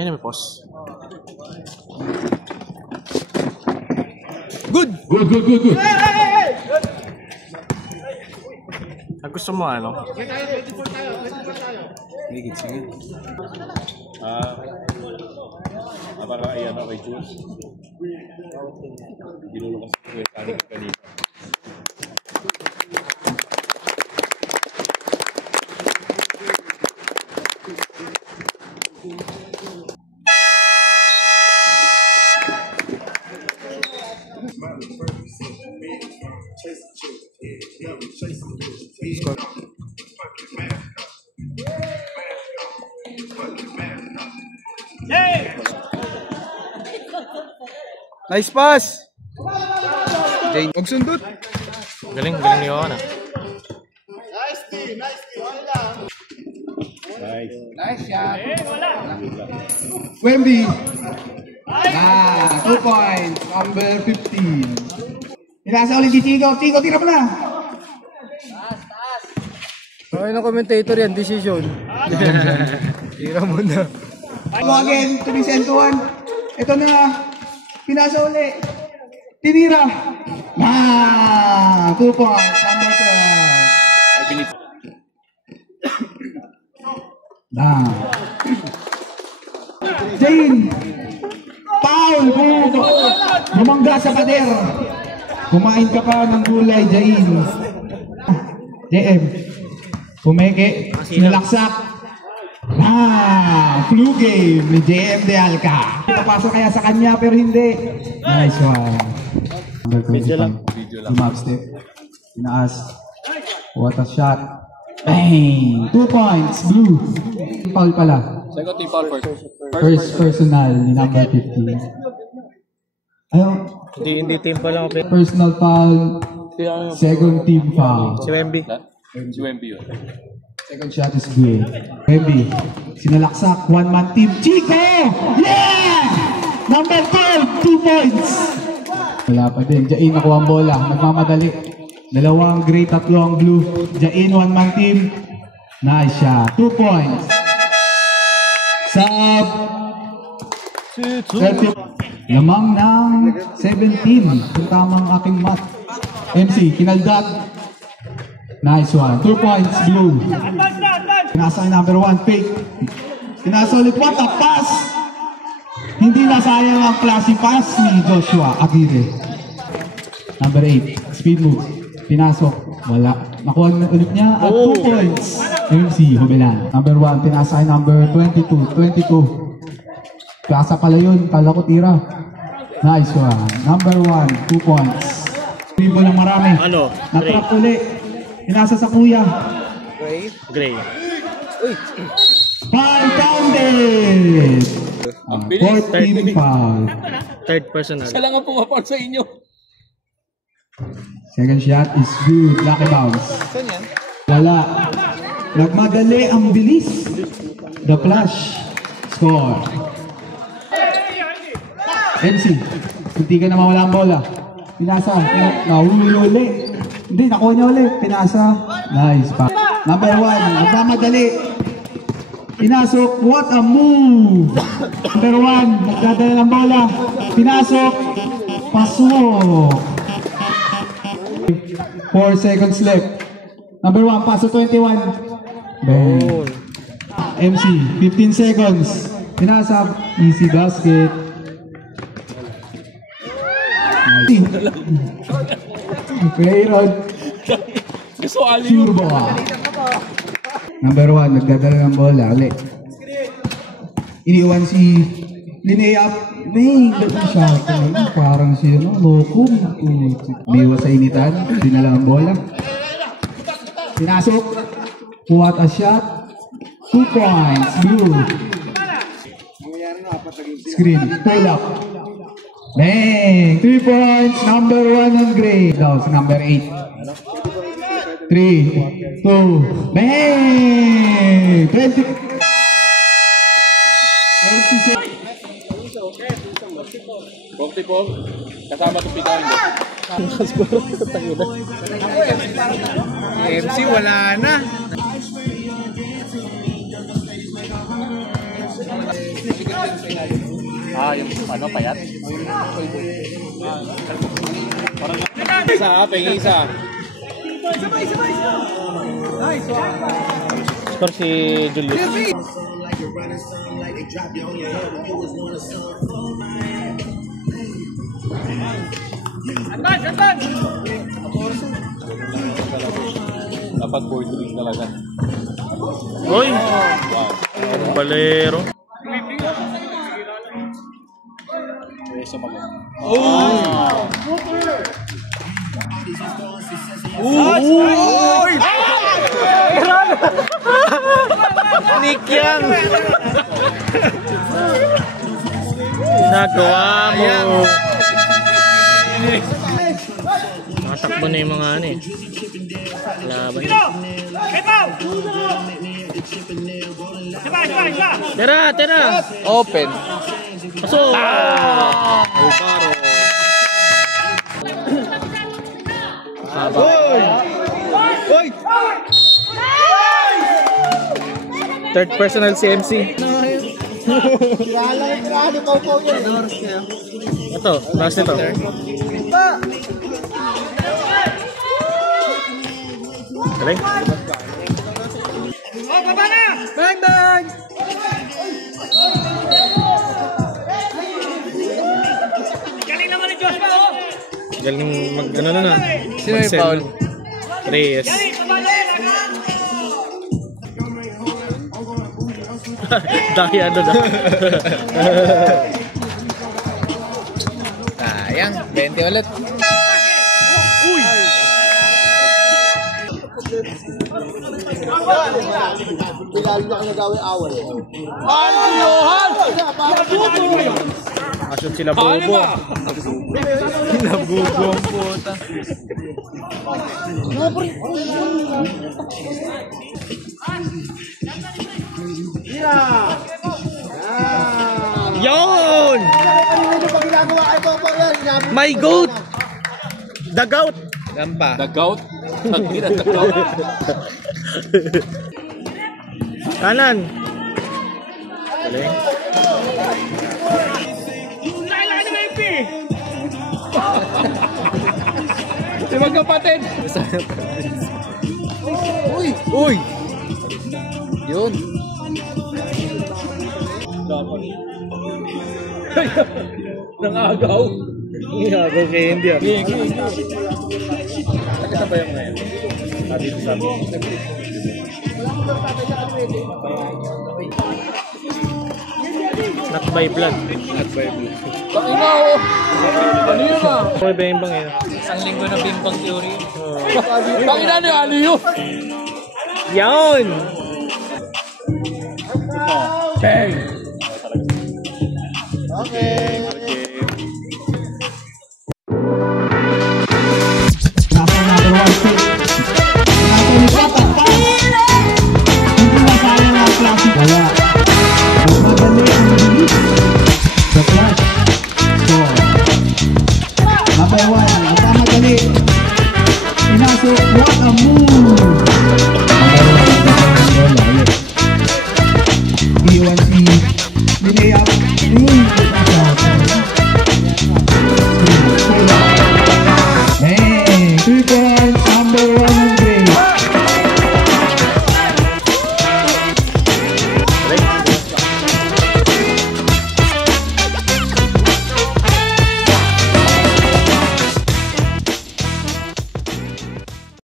Yan may pause. Good! Gusto mo ano? Sige. Para iyan ako kay Jules. Dinulungan ko yung kanin kanina. Nice pass! Jane, huwag sundot. Galing ni Johan ah. Nice shot. Wemby. 2 points. Number 15. Inasa ulit si Chico. Chico, tira mo na. Okay ng commentator yan, decision. Tira mo na. Go again, 3-1. Ito na. Pinasa uli. Tinira. 2 points. Number 12. Jane. Foul. Bumangga sa pader. Kumain ka pa ng gulay, Jane. JM. Pumeke. Sinalaksak. Flu game ni JM De Alca. Papasok kaya sa kanya pero hindi. Nice one. Number 25. Lumab step. Inaas. What a shot. Bang! 2 points. Blue. Foul pala. Second team foul first. First personal ni number 15. Ayun. Hindi team pa lang. Personal foul. Second team foul. Si Wemby. Si Wemby yun. Second shot is good. Wemby. Sinalaksak. One man team. Chico! Yeah! Number 12. 2 points. Wala pa din. Jain nakuha ang bola. Nagmamadali. Dalawang gray, tatlong blue. Jain, one man team. Nice shot. 2 points. Sub. 30. Lamang ng 17. Kung tamang aking math. MC, kinaldat. Nice one. 2 points, blue. Pinasa yung number 1, fake. Pinasa ulit, what a pass! Hindi nasayang ang classy pass ni Joshua Aguirre. Number 8, speed move. Pinasok, wala. Nakuha na ulit niya at 2 points. MC, Humilan. Number 1, pinasa yung number 22. 22. Klasa pala yun, kala ko tira. Nice one. Number 1, 2 points. Dribble ng marami. Ano? Natrap ulit. Pinasa sa kuya. Gray. Foul counted! Fourth team foul. Third personal. Siya lang ang pumapound sa inyo. Second shot is good. Lucky bounce. Wala. Nagmadali ang bilis. The flash. Score. MC. Hindi ka na mawala ang bola. Pinasa. Nahuli uli. Hindi, nakuha niya uli. Pinasa. Nice pa. Number 1. Nagmamadali. Pinasok. What a move. Number 1. Nagdadala ng bola. Pinasok. Pasok. 4 seconds left. Number 1. Pasok 21. Bang. MC. 15 seconds. Pinasa. Easy basket. Playroad. Gusto aliw. Sure ball. Number 1, nagdadala ng bola. Ulit. Iniwan si Lineap. May ganda siya. Parang siya, no? Loko. Miwa sa initan. Dinala ang bola. Pinasok. What a shot. 2 points. Blue. Screen. Pull up. Bang! 3 points. Number 1 on gray. That number 8. 3, 2, bang! 20. 26. Bokti po. Kasama itong pitahin mo. MC wala na. Yung ano, payat? Isa, pengi isa. Score si Julius. Dapat board ring talaga. Uy! Ang balero. Nick Yang! Nagawa mo! Nakatakbo na yung mga ano eh. Laban. Tira! Tira! Open. Pasok! Alvaro. Haba. Third personal CMC. Ito, last nito. Galing. Galing mag ano na. Sino yung foul? Reyes. Dahil ano na. Sayang, 20 ulit. Asyon sila bobo. Sila bobo ang puta. Yon! My goat! The goat! Gampa. The goat? Tagina, the goat. Kanan. Galing. Si magkapatid. Uy! Yun. Nangagaw. Nangagaw kay Hindi ah. Nakita ba yung ngayon? Dito sabi. Not by blood. Not by blue. Tangina oh! Ano yun ah? Okay ba yung bang yun? Isang linggo na bimbang theory. Tangina niyo, ano yun? Yan! Bang! Nasa number 1 pick. Natin ni Papa. Hindi masayang ang classic. Kaya, mas madali ang bilis. The flash. Score. Number 1. Ang madali. Pinasok. What a move! Number 1. Iwan si Lineap. Uy!